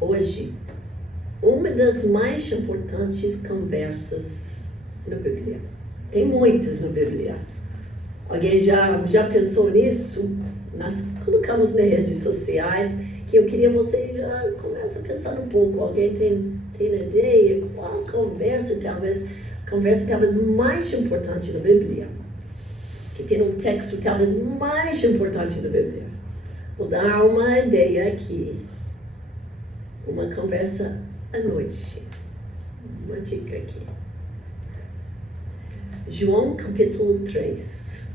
Hoje, uma das mais importantes conversas na Bíblia. Tem muitas na Bíblia. Alguém já pensou nisso? Nós colocamos nas redes sociais que eu queria você já começa a pensar um pouco. Alguém tem ideia? Qual conversa talvez mais importante na Bíblia? Que tem um texto talvez mais importante na Bíblia. Vou dar uma ideia aqui. Uma conversa à noite. Uma dica aqui. João capítulo 3.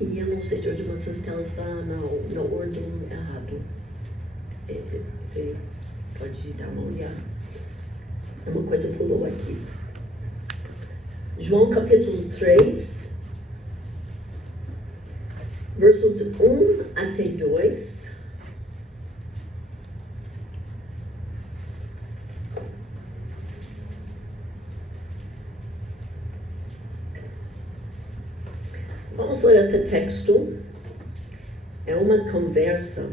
E eu não sei de onde vocês estão, está na ordem errado. Você pode dar uma olhada. Uma coisa pulou aqui. João capítulo 3, versos 1 até 2. Vamos ler esse texto. É uma conversa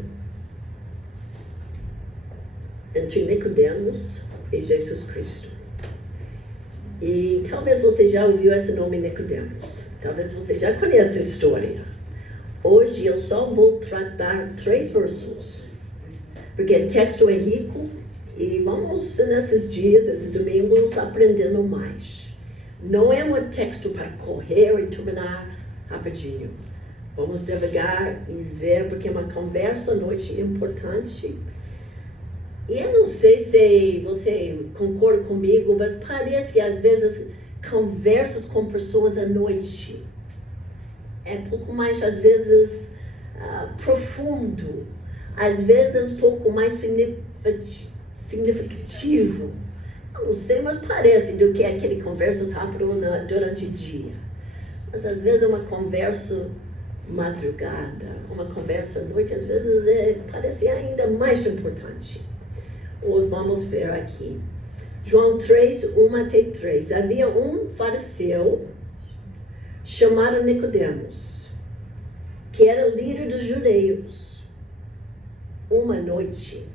entre Nicodemos e Jesus Cristo. E talvez você já ouviu esse nome Nicodemos. Talvez você já conheça a história. Hoje eu só vou tratar 3 versos. Porque o texto é rico e vamos nesses dias, esses domingos, aprendendo mais. Não é um texto para correr e terminar rapidinho. Vamos devagar e ver, porque é uma conversa à noite importante. E eu não sei se você concorda comigo, mas parece que às vezes conversas com pessoas à noite é um pouco mais, às vezes, profundo. Às vezes, um pouco mais significativo. Eu não sei, mas parece do que aquele conversas rápido durante o dia. Mas às vezes é uma conversa madrugada, uma conversa à noite, às vezes parece ainda mais importante. Nós vamos ver aqui. João 3, 1 até 3. Havia um fariseu chamado Nicodemos, que era líder dos judeus. Uma noite,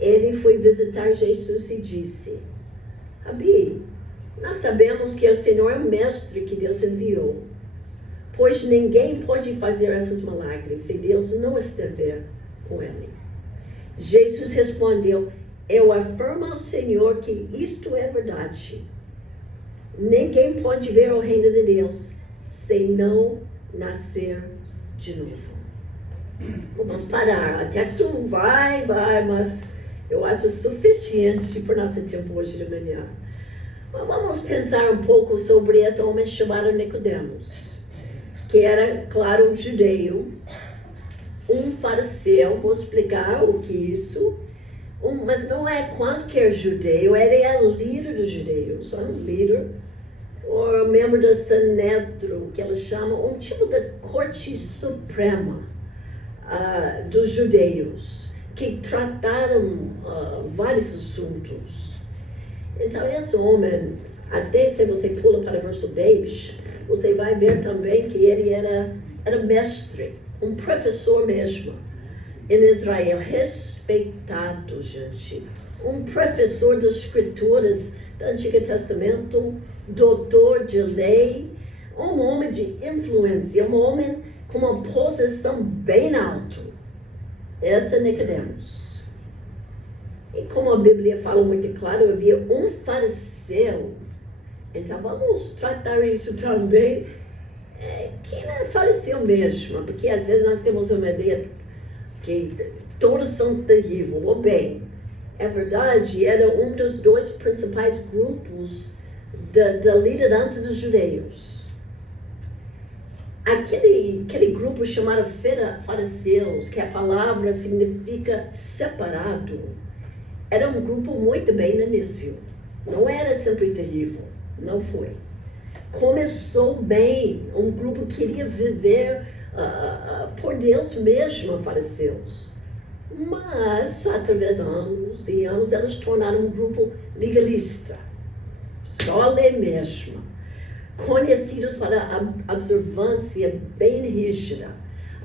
ele foi visitar Jesus e disse: Rabi, nós sabemos que o Senhor é o mestre que Deus enviou, pois ninguém pode fazer esses milagres se Deus não estiver com ele. Jesus respondeu: Eu afirmo ao Senhor que isto é verdade. Ninguém pode ver o reino de Deus se não nascer de novo. Vamos parar. O texto vai, mas eu acho suficiente para nosso tempo hoje de manhã. Mas vamos pensar um pouco sobre esse homem chamado Nicodemos, que era, claro, um judeu, um fariseu. Vou explicar o que é isso. Mas não é qualquer judeu, ele é líder dos judeus, um líder, ou membro do Sanedro, que eles chamam, um tipo de corte suprema dos judeus, que trataram vários assuntos. Então, esse homem, até se você pula para o verso 10, você vai ver também que ele era mestre, um professor mesmo, em Israel, respeitado, gente. Um professor das escrituras do Antigo Testamento, doutor de lei, um homem de influência, um homem com uma posição bem alta. Esse é Nicodemos. E como a Bíblia fala muito claro, havia um fariseu. Então vamos tratar isso também. Quem é fariseu mesmo? Porque às vezes nós temos uma ideia que todos são terríveis. Ou bem, é verdade, era um dos 2 principais grupos da liderança dos judeus. Aquele grupo chamado fariseus, que a palavra significa separado, era um grupo muito bem no início. Não era sempre terrível, não foi. Começou bem, um grupo que queria viver por Deus mesmo, fariseus. Mas, através de anos e anos, eles tornaram um grupo legalista. Só a lei mesmo. Conhecidos para a observância bem rígida.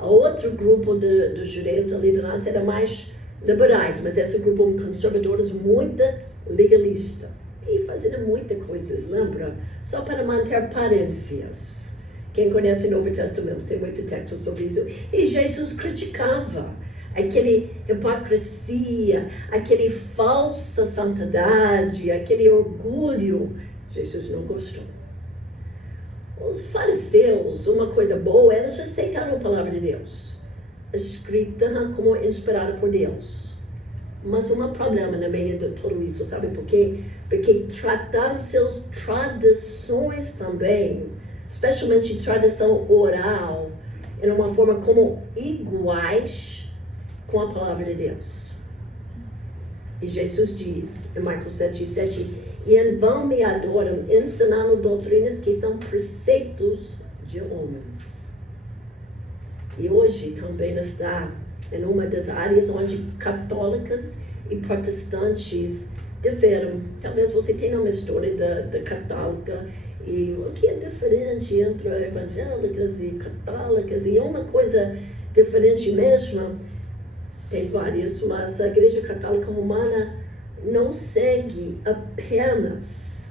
O outro grupo dos judeus da liderança era mais liberais, mas esse grupo conservadores muito legalista. E fazendo muitas coisas, lembra? Só para manter aparências. Quem conhece o Novo Testamento tem muito texto sobre isso. E Jesus criticava aquele hipocrisia, aquele falsa santidade, aquele orgulho. Jesus não gostou. Os fariseus, uma coisa boa, eles aceitaram a palavra de Deus, escrita como inspirada por Deus. Mas um problema no meio de tudo isso, sabe por quê? Porque trataram seus tradições também, especialmente tradição oral, em uma forma como iguais com a palavra de Deus. E Jesus diz, em Marcos 7:7, e em vão me adoram, ensinando doutrinas que são preceitos de homens. E hoje também está em uma das áreas onde católicas e protestantes diferem. Talvez você tenha uma história da católica e o que é diferente entre evangélicas e católicas, e é uma coisa diferente mesmo. Tem várias, mas a Igreja Católica Romana não segue apenas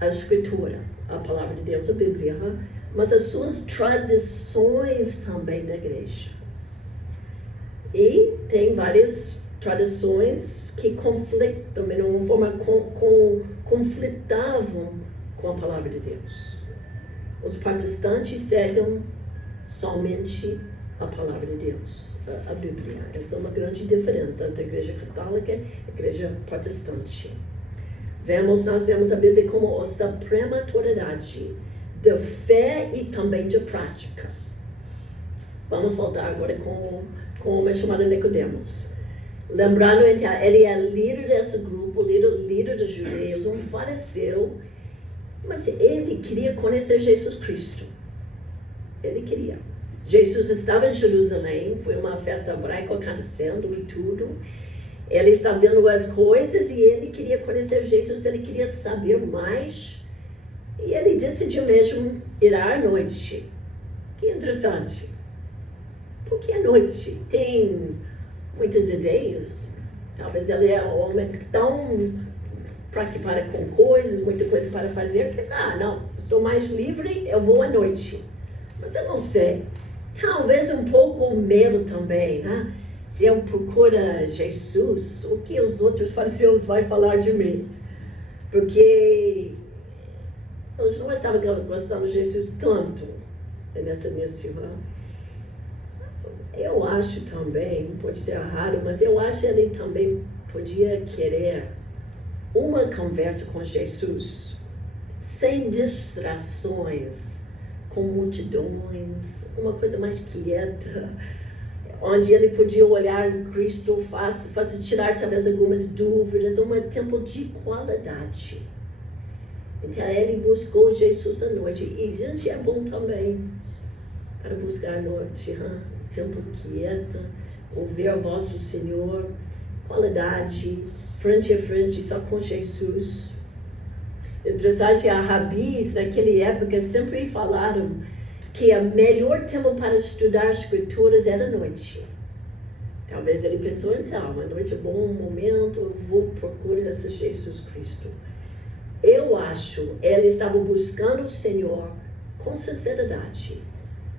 a Escritura, a Palavra de Deus, a Bíblia, mas as suas tradições também da Igreja. E tem várias tradições que conflitam, de uma forma conflitavam com a Palavra de Deus. Os protestantes seguem somente a Palavra de Deus, a Bíblia. Essa é uma grande diferença entre a Igreja Católica e a Igreja Protestante. Nós vemos a Bíblia como a suprema autoridade de fé e também de prática. Vamos voltar agora com o homem chamado Nicodemos. Lembrando, então, ele é líder desse grupo, líder dos judeus, um fariseu, mas ele queria conhecer Jesus Cristo. Ele queria. Jesus estava em Jerusalém, foi uma festa hebraica acontecendo e tudo. Ele estava vendo as coisas e ele queria conhecer Jesus, ele queria saber mais. E ele decidiu mesmo ir à noite. Que interessante. Porque à noite tem muitas ideias. Talvez ele é um homem tão preocupado com coisas, muita coisa para fazer, que, não, estou mais livre, eu vou à noite. Mas eu não sei. Talvez um pouco medo também, né? Se eu procuro Jesus, o que os outros fariseus vão falar de mim? Porque eles não estavam gostando de Jesus tanto nessa missão. Eu acho também, pode ser errado, mas eu acho que ele também podia querer uma conversa com Jesus, sem distrações, com multidões, uma coisa mais quieta, onde ele podia olhar Cristo, fácil tirar talvez algumas dúvidas, um tempo de qualidade. Então ele buscou Jesus à noite, e gente, é bom também para buscar à noite, tempo quieto, ouvir a voz do Senhor, qualidade, frente a frente, só com Jesus. Interessante, a rabis naquela época sempre falaram que o melhor tempo para estudar as escrituras era a noite. Talvez ele pensou, então, a noite é um bom momento, eu vou procurar esse Jesus Cristo. Eu acho, ele estava buscando o Senhor com sinceridade,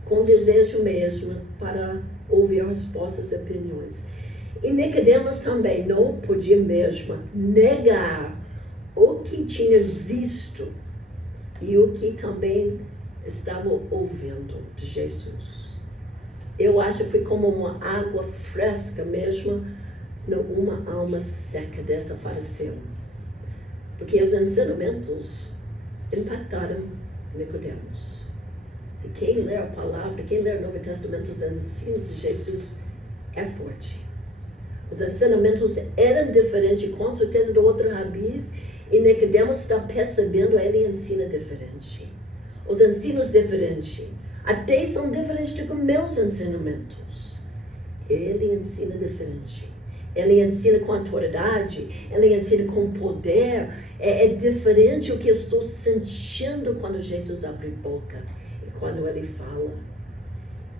com desejo mesmo para ouvir respostas e opiniões. E Nicodemos também não podia mesmo negar o que tinha visto e o que também estava ouvindo de Jesus. Eu acho que foi como uma água fresca mesmo numa alma seca dessa fariseu. Porque os ensinamentos impactaram Nicodemos. E quem lê a palavra, quem lê o Novo Testamento, os ensinos de Jesus é forte. Os ensinamentos eram diferentes, com certeza, do outro rabis, e Nicodemos está percebendo, ele ensina diferente. Os ensinos diferentes, até são diferentes dos meus ensinamentos. Ele ensina diferente. Ele ensina com autoridade, ele ensina com poder. É diferente o que eu estou sentindo quando Jesus abre boca e quando ele fala.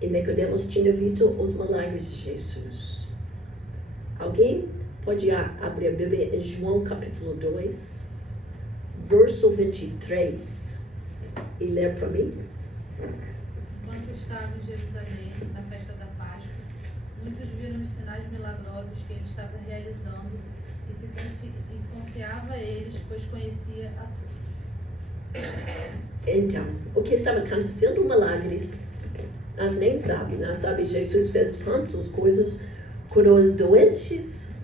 E Nicodemos tinha visto os milagres de Jesus. Alguém pode abrir a Bíblia em João capítulo 2, verso 23, e ler para mim? Enquanto estava em Jerusalém, na festa da Páscoa, muitos viram os sinais milagrosos que ele estava realizando e se confiava a eles, pois conhecia a todos. Então, o que estava acontecendo, milagres, nós nem sabemos. Nós sabemos que Jesus fez tantas coisas, curou os doentes,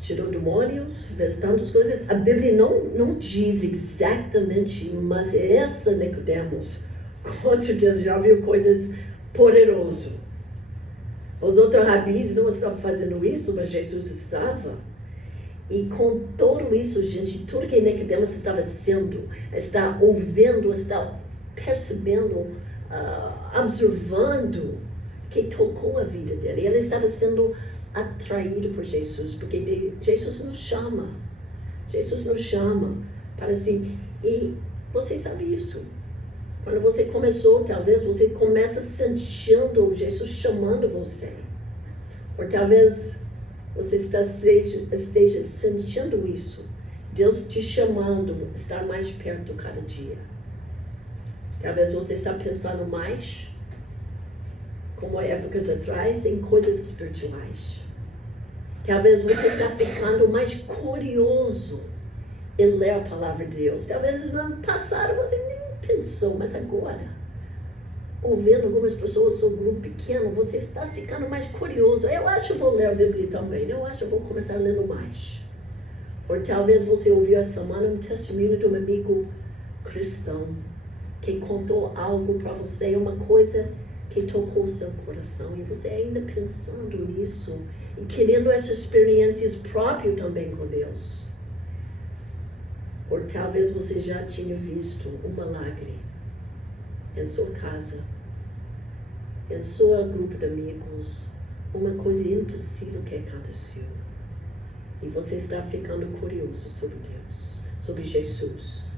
tirou demônios, fez tantas coisas. A Bíblia não diz exatamente, mas essa Nicodemos, com certeza já viu coisas poderosas. Os outros rabis não estavam fazendo isso, mas Jesus estava. E com tudo isso, gente, tudo que Nicodemos estava sendo, está ouvindo, está percebendo, observando, que tocou a vida dele. Ele estava sendo atraído por Jesus, porque Jesus nos chama. Jesus nos chama para si. E você sabe isso. Quando você começou, talvez você começa sentindo Jesus chamando você. Ou talvez você esteja sentindo isso. Deus te chamando, estar mais perto cada dia. Talvez você está pensando mais, como épocas atrás, em coisas espirituais. Talvez você está ficando mais curioso em ler a palavra de Deus. Talvez no ano passado você nem pensou, mas agora, ouvindo algumas pessoas sobre um grupo pequeno, você está ficando mais curioso. Eu acho que vou ler a Bíblia também. Eu acho que vou começar lendo mais. Ou talvez você ouviu essa semana um testemunho de um amigo cristão que contou algo para você, uma coisa que tocou seu coração. E você ainda pensando nisso e querendo essas experiências próprias também com Deus. Ou talvez você já tinha visto um milagre em sua casa, em seu grupo de amigos, uma coisa impossível que aconteceu. E você está ficando curioso sobre Deus, sobre Jesus.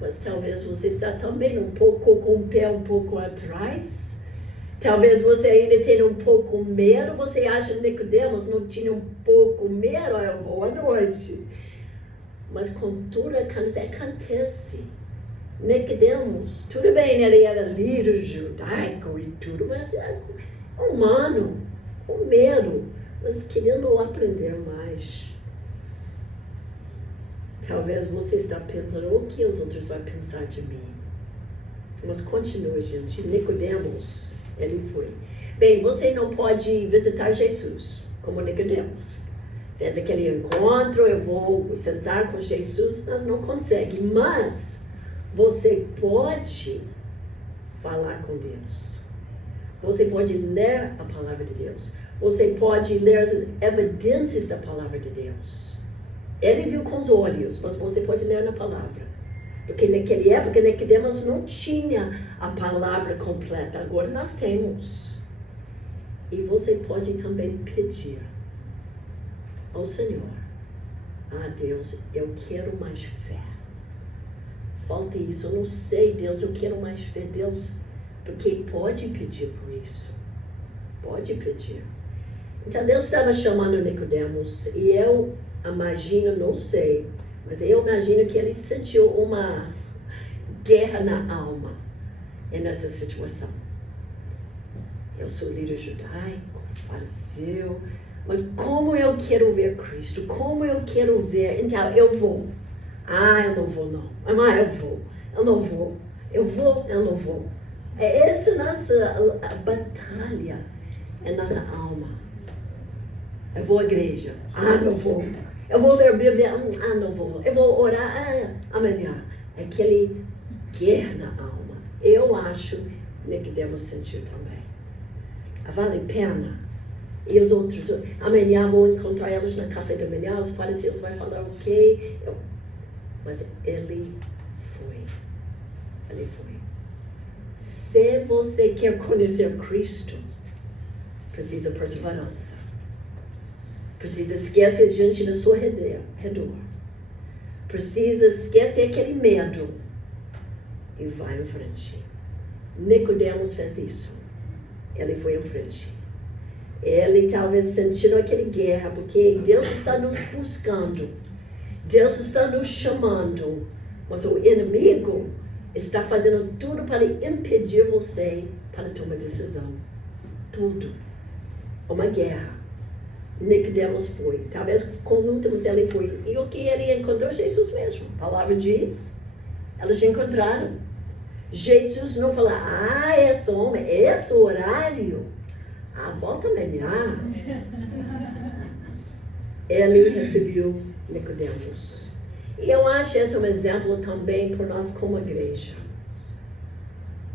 Mas talvez você está também um pouco com o pé um pouco atrás. Talvez você ainda tenha um pouco medo. Você acha que Nicodemos não tinha um pouco medo? Boa noite. Mas com tudo acontece. Nicodemos, tudo bem, ele era líder judaico e tudo, mas é humano, com medo, mas querendo aprender mais. Talvez você está pensando, o que os outros vão pensar de mim? Mas continua, gente. Nicodemos, ele foi. Bem, você não pode visitar Jesus, como Nicodemos. Fez aquele encontro, eu vou sentar com Jesus, nós não conseguimos. Mas você pode falar com Deus. Você pode ler a palavra de Deus. Você pode ler as evidências da palavra de Deus. Ele viu com os olhos, mas você pode ler na palavra. Porque naquela época, Nicodemos não tinha a palavra completa. Agora nós temos. E você pode também pedir ao Senhor: Deus, eu quero mais fé. Falta isso, eu não sei, Deus, eu quero mais fé, Deus. Porque pode pedir por isso. Pode pedir. Então Deus estava chamando Nicodemos e eu imagino, não sei, mas eu imagino que ele sentiu uma guerra na alma nessa situação. Eu sou líder judaico, fariseu, mas como eu quero ver Cristo, como eu quero ver, então eu vou. Eu não vou não, eu vou, eu não vou, eu vou, eu não vou. Essa é a nossa batalha, é nossa alma. Eu vou à igreja, não vou. Eu vou ler a Bíblia, não vou. Eu vou orar, amanhã. Aquele guerra na alma. Eu acho que Nicodemos sentiu também. Vale a pena. E os outros, amanhã vou encontrar eles no café da manhã, os fariseus vão falar o quê? Mas ele foi. Ele foi. Se você quer conhecer Cristo, precisa de perseverança. Precisa esquecer a gente no seu redor. Precisa esquecer aquele medo. E vai em frente. Nicodemos fez isso. Ele foi em frente. Ele talvez sentindo aquela guerra, porque Deus está nos buscando. Deus está nos chamando. Mas o inimigo está fazendo tudo para impedir você para tomar decisão. Tudo. Uma guerra. Nicodemos foi. Talvez com luta, mas ele foi. E o que ele encontrou? Jesus mesmo. A palavra diz. Eles encontraram. Jesus não falou, esse homem, esse horário. Volta amanhã. Ele recebeu Nicodemos. E eu acho esse um exemplo também para nós como igreja.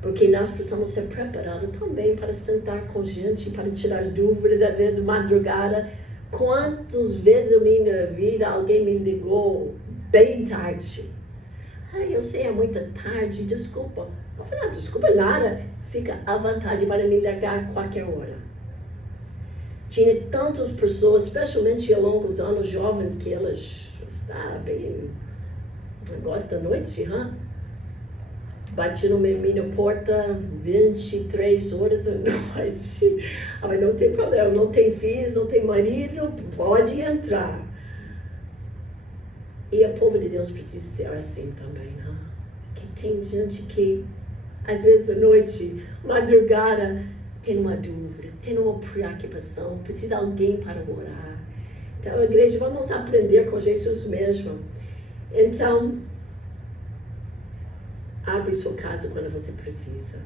Porque nós precisamos ser preparados também para sentar com gente, para tirar as dúvidas, às vezes de madrugada. Quantas vezes na minha vida alguém me ligou bem tarde? Eu sei, é muito tarde, desculpa. Eu falei, desculpa nada. Fica à vontade para me ligar a qualquer hora. Tinha tantas pessoas, especialmente ao longo dos anos jovens, que elas estavam bem, negócio da noite, batiam na minha porta 23 horas à noite. Não tem problema, não tem filhos, não tem marido, pode entrar. E o povo de Deus precisa ser assim também, Que tem gente que, às vezes à noite, madrugada, tem uma dúvida, tem uma preocupação, precisa de alguém para orar. Então, a igreja, vamos aprender com Jesus mesmo. Então, abre sua casa quando você precisa.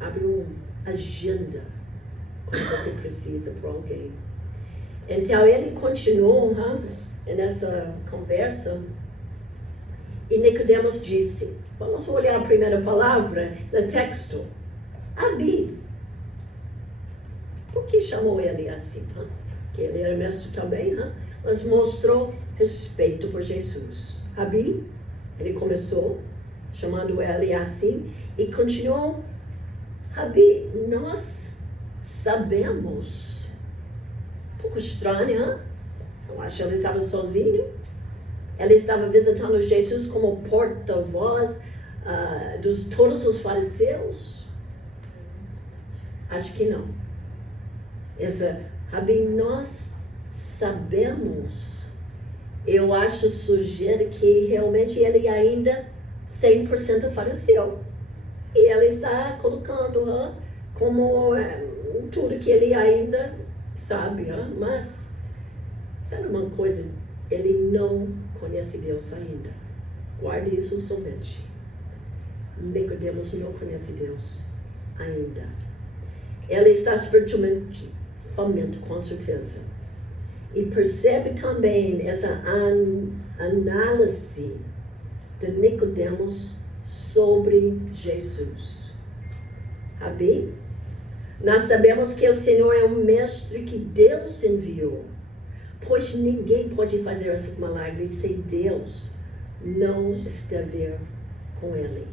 Abre uma agenda quando você precisa para alguém. Então, ele continuou nessa conversa. E Nicodemos disse, vamos olhar a primeira palavra no texto. Abi. Por que chamou ele assim? Que ele era mestre também, mas mostrou respeito por Jesus. Abi, ele começou chamando ele assim e continuou. Abi, nós sabemos. Um pouco estranho, Eu acho que ele estava sozinho. Ele estava visitando Jesus como porta-voz dos todos os fariseus. Acho que não. Rabi, nós sabemos. Eu acho sugere que realmente ele ainda 100% fariseu. E ele está colocando como tudo que ele ainda sabe. Mas, sabe uma coisa? Ele não conhece Deus ainda. Guarde isso na sua mente. Nicodemos não conhece Deus ainda. Ele está espiritualmente faminto, com certeza. E percebe também essa análise de Nicodemos sobre Jesus. Rabi, nós sabemos que o Senhor é um mestre que Deus enviou, pois ninguém pode fazer esses milagres se Deus não estiver com ele.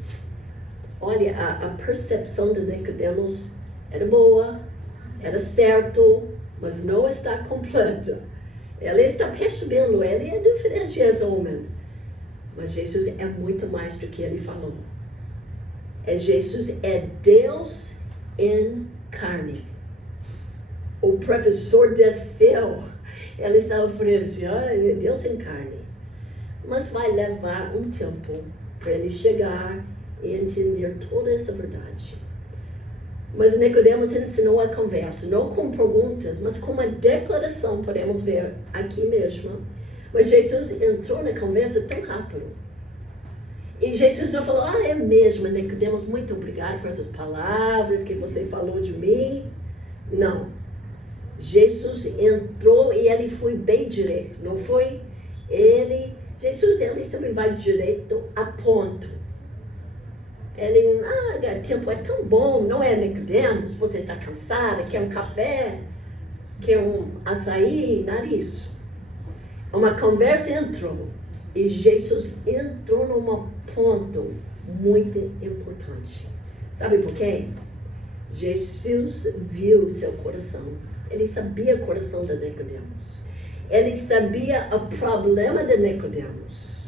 Olha, a percepção de Nicodemos era boa, era certo, mas não está completa. Ele está percebendo, ele é diferente desse homem. Mas Jesus é muito mais do que ele falou. Jesus é Deus em carne. O professor desceu. Ele está à frente, Deus em carne. Mas vai levar um tempo para ele chegar e entender toda essa verdade. Mas Nicodemos ensinou a conversa, não com perguntas, mas com uma declaração, podemos ver aqui mesmo. Mas Jesus entrou na conversa tão rápido. E Jesus não falou, é mesmo, Nicodemos, muito obrigado por essas palavras que você falou de mim. Não. Jesus entrou e ele foi bem direto, não foi? Jesus sempre vai direto a ponto. Ele, o tempo é tão bom, não é, Nicodemos? Você está cansada, quer um café, quer um açaí, nada disso. Uma conversa entrou e Jesus entrou num ponto muito importante. Sabe por quê? Jesus viu seu coração. Ele sabia o coração de Nicodemos. Ele sabia o problema de Nicodemos.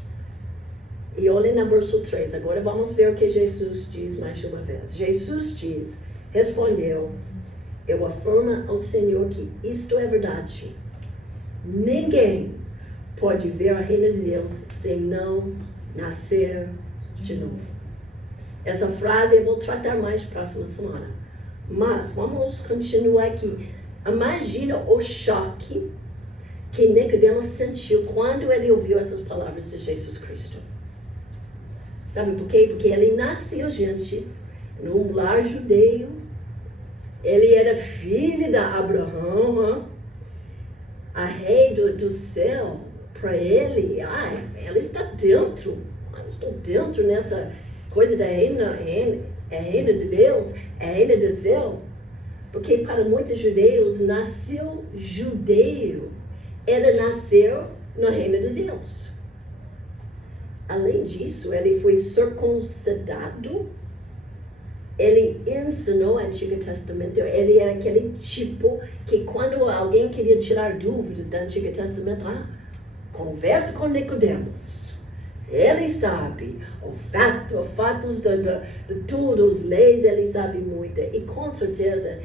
E olhem no verso 3. Agora vamos ver o que Jesus diz mais uma vez. Jesus diz, respondeu, eu afirmo ao Senhor que isto é verdade. Ninguém pode ver a reino de Deus sem não nascer de novo. Essa frase eu vou tratar mais próxima semana. Mas vamos continuar aqui. Imagina o choque que Nicodemos sentiu quando ele ouviu essas palavras de Jesus Cristo. Sabe por quê? Porque ele nasceu, gente, num lar judeu. Ele era filho de Abraão, a rei do céu. Para ele, ele está dentro. Eu estou dentro nessa coisa da reina de Deus, a reina do céu. Porque para muitos judeus, nasceu judeu era nascer no reino de Deus. Além disso, ele foi circuncidado. Ele ensinou o Antigo Testamento. Ele era aquele tipo que quando alguém queria tirar dúvidas do Antigo Testamento, conversa com Nicodemos. Ele sabe fatos de tudo, as leis, ele sabe muito. E com certeza,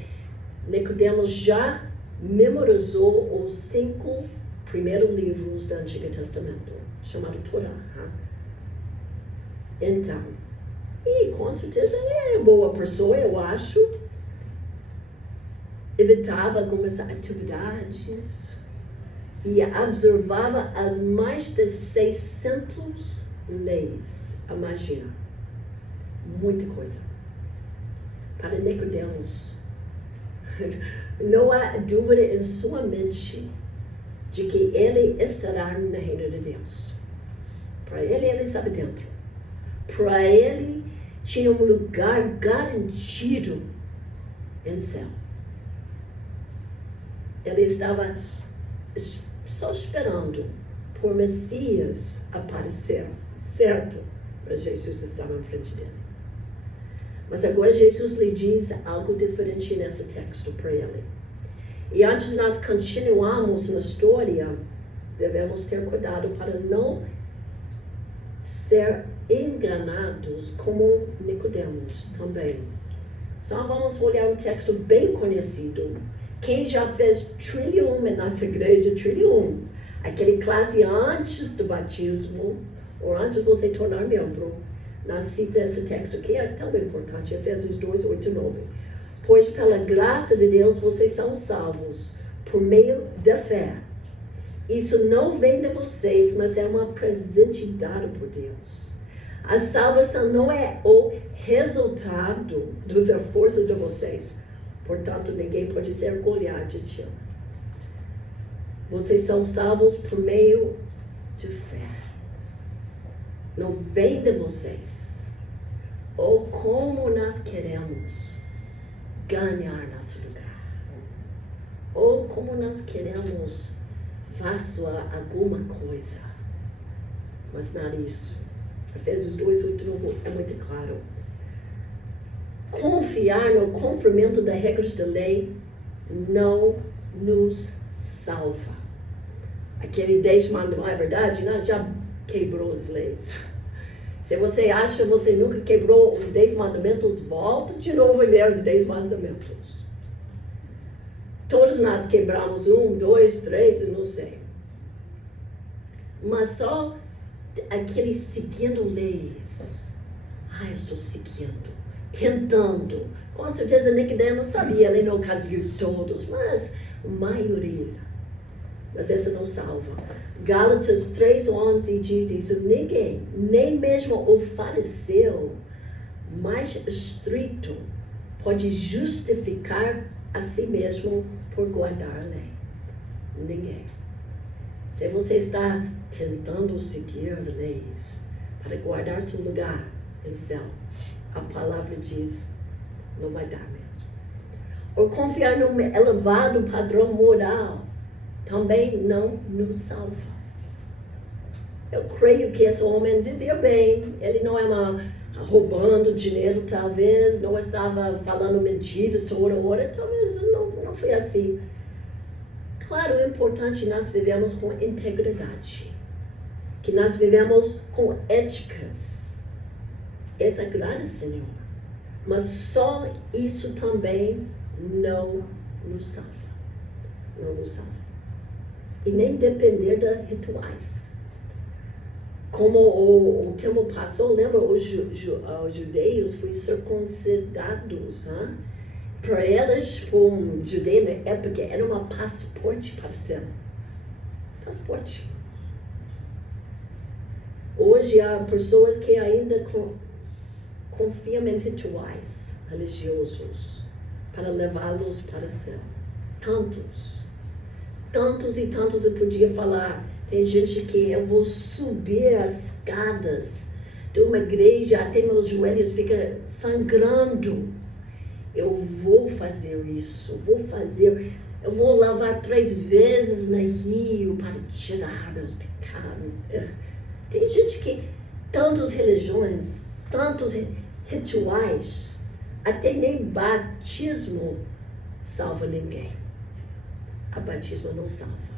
Nicodemos já memorizou os 5 primeiros livros do Antigo Testamento, chamado Torá. Então, e com certeza ele era boa pessoa, eu acho. Evitava algumas atividades e observava as mais de 600 leis. Imagina, muita coisa. Para Nicodemos, não há dúvida em sua mente de que ele estará no reino de Deus. Para ele estava dentro. Para ele, tinha um lugar garantido em céu. Ele estava só esperando por Messias aparecer, certo? Mas Jesus estava em frente dele. Mas agora Jesus lhe diz algo diferente nesse texto para ele. E antes de nós continuarmos na história, devemos ter cuidado para não ser enganados como Nicodemos também. Só vamos olhar um texto bem conhecido. Quem já fez trilhão na nossa igreja, trilhão, aquele classe antes do batismo, ou antes de você tornar membro, nós cita esse texto que é tão importante, Efésios 2, 8 e 9. Pois pela graça de Deus vocês são salvos por meio da fé. Isso não vem de vocês, mas é uma presente dado por Deus. A salvação não é o resultado dos esforços de vocês. Portanto, ninguém pode se orgulhar de ti. Vocês são salvos por meio de fé. Não vem de vocês. Ou como nós queremos ganhar nosso lugar. Ou como nós queremos fazer alguma coisa. Mas nada disso. Efésios 2, 8 é muito claro. Confiar no cumprimento das regras da lei não nos salva. Aquele 10 mandamentos, é verdade, nós já quebrou as leis. Se você acha que você nunca quebrou os 10 mandamentos, volta de novo e lê os 10 mandamentos. Todos nós quebramos 1, 2, 3, não sei. Mas só aquele seguindo leis. Eu estou seguindo, tentando. Com certeza Nicodemos sabia, ele não conseguiu todos, mas a maioria. Mas essa não salva. Gálatas 3:11 diz isso. Ninguém, nem mesmo o fariseu mais estrito, pode justificar a si mesmo por guardar a lei. Ninguém. Se você está tentando seguir as leis para guardar seu lugar no céu, a palavra diz, não vai dar mesmo. Ou confiar num elevado padrão moral também não nos salva. Eu creio que esse homem vivia bem. Ele não era roubando dinheiro, talvez. Não estava falando mentiras toda hora. Talvez não foi assim. Claro, é importante nós vivemos com integridade. que nós vivemos com éticas. Essa agrada ao Senhor. Mas só isso também não nos salva. Não nos salva. E nem depender de rituais. Como o tempo passou, lembra, os judeus foram circuncidados. Para eles, um judeu na época, era um passaporte para o céu. Passaporte. Hoje há pessoas que ainda confiam em rituais religiosos para levá-los para o céu. Tantos e tantos eu podia falar. Tem gente que eu vou subir as escadas de uma igreja até meus joelhos ficam sangrando. Eu vou fazer isso, eu vou lavar 3 vezes no rio para tirar meus pecados. Tem gente que, tantas religiões, tantos rituais, até nem batismo salva ninguém. A batismo não salva.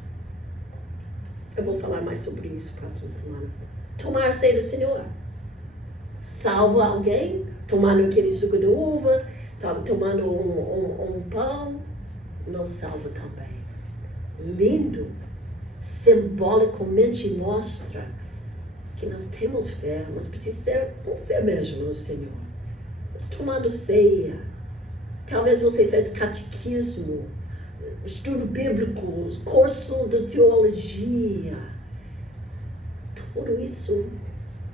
Eu vou falar mais sobre isso próxima semana. Tomar a ceia do Senhor salva alguém? Tomando aquele suco de uva, tomando um pão, não salva também. Lindo, simbolicamente mostra que nós temos fé, mas precisa ser com fé mesmo no Senhor. Mas tomando ceia, talvez você fez catequismo, estudo bíblico, curso de teologia. Tudo isso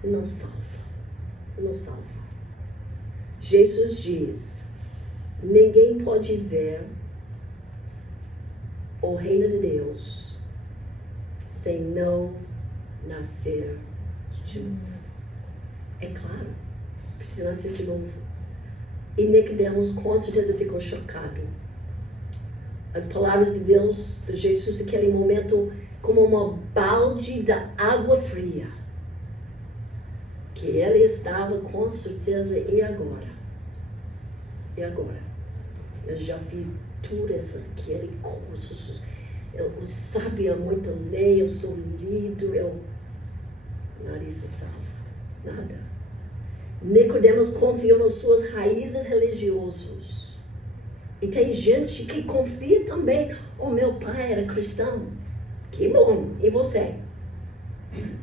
não salva. Não salva. Jesus diz, ninguém pode ver o reino de Deus sem não nascer de novo. É claro, precisa nascer de novo. E Nicodemos com certeza ficou chocado. As palavras de Deus, de Jesus, naquele momento, como uma balde de água fria. Que ele estava com certeza, e agora? E agora? Eu já fiz tudo aquele curso. Eu sabia muita lei, eu sou líder, nada isso salva. Nada. Nicodemos confiou nas suas raízes religiosas. E tem gente que confia também. Oh, meu pai era cristão. Que bom. E você?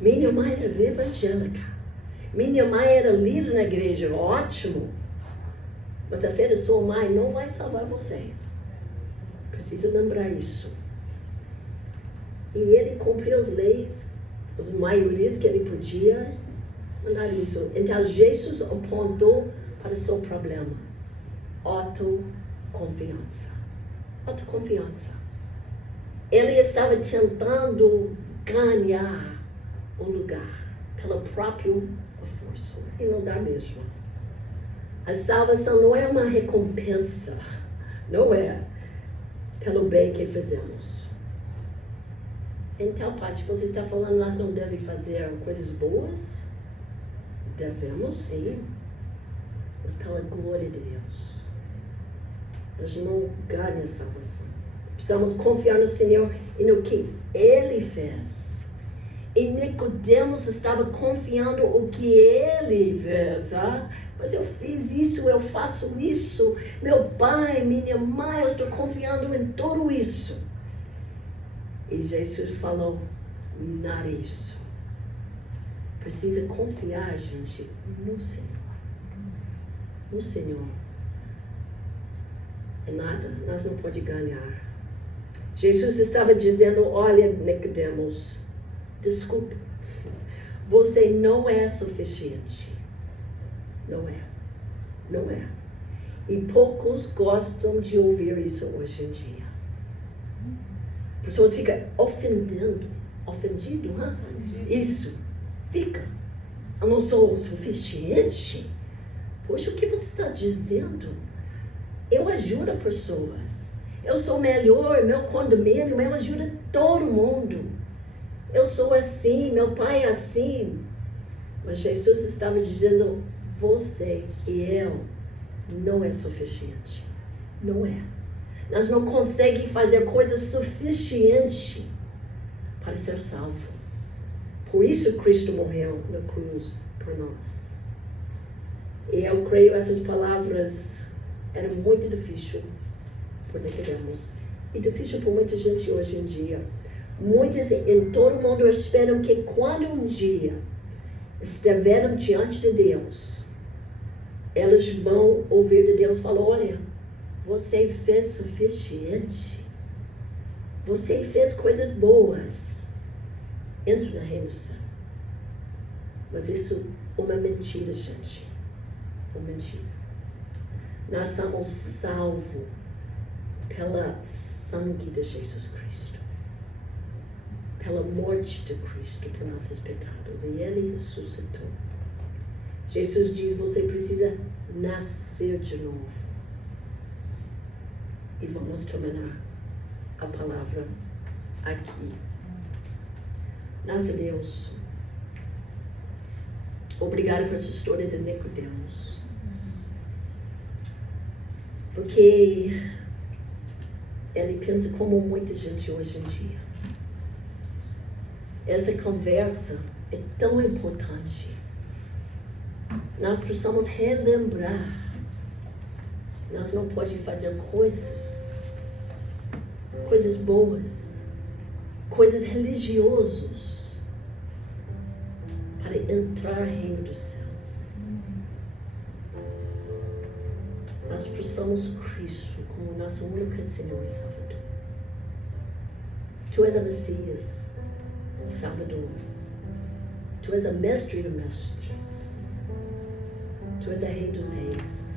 Minha mãe era evangélica. Minha mãe era líder na igreja. Ótimo. Mas a fé da sua mãe não vai salvar você. Precisa lembrar isso. E ele cumpriu as leis, as maiorias que ele podia. Mandar isso. Então Jesus apontou para o seu problema. Autoconfiança. Ele estava tentando ganhar o lugar pelo próprio esforço. E não dá mesmo. A salvação não é uma recompensa. Não é. Pelo bem que fizemos. Então, Paty, você está falando que nós não devemos fazer coisas boas? Devemos, sim. Mas pela glória de Deus. Nós não ganhamos a salvação. Precisamos confiar no Senhor e no que Ele fez. E Nicodemos estava confiando no que Ele fez. Mas eu fiz isso, eu faço isso. Meu pai, minha mãe, eu estou confiando em tudo isso. E Jesus falou, nada disso. Precisa confiar, gente, no Senhor. No Senhor. É nada, nós não podemos ganhar. Jesus estava dizendo, olha, Nicodemos, desculpe, você não é suficiente. Não é. Não é. E poucos gostam de ouvir isso hoje em dia. Pessoas ficam ofendido, Isso. Fica. Eu não sou o suficiente. Poxa, o que você está dizendo? Eu ajudo pessoas. Eu sou melhor, meu condomínio, eu ajudo todo mundo. Eu sou assim, meu pai é assim. Mas Jesus estava dizendo, você e eu não é suficiente. Não é. Nós não conseguimos fazer coisas suficientes para ser salvo. Por isso Cristo morreu na cruz por nós. E eu creio essas palavras eram muito difíceis por Nicodemos. E difícil por muita gente hoje em dia. Muitos em todo o mundo esperam que quando um dia estiveram diante de Deus, eles vão ouvir de Deus falar, olha, você fez suficiente. Você fez coisas boas. Entra na reino do céu. Mas isso é uma mentira, gente. Uma mentira. Nós somos salvos pela sangue de Jesus Cristo. Pela morte de Cristo por nossos pecados. E Ele ressuscitou. Jesus diz, você precisa nascer de novo. E vamos terminar a palavra aqui. Nosso Deus, obrigado por essa história de Nicodemos. Porque ele pensa como muita gente hoje em dia. Essa conversa é tão importante. Nós precisamos relembrar. Nós não podemos fazer coisas boas, coisas religiosas, para entrar no reino do céu. Nós precisamos Cristo como nosso único Senhor e Salvador. Tu és a Messias, o Salvador. Tu és a Mestre de Mestres. Tu és a Rei dos Reis.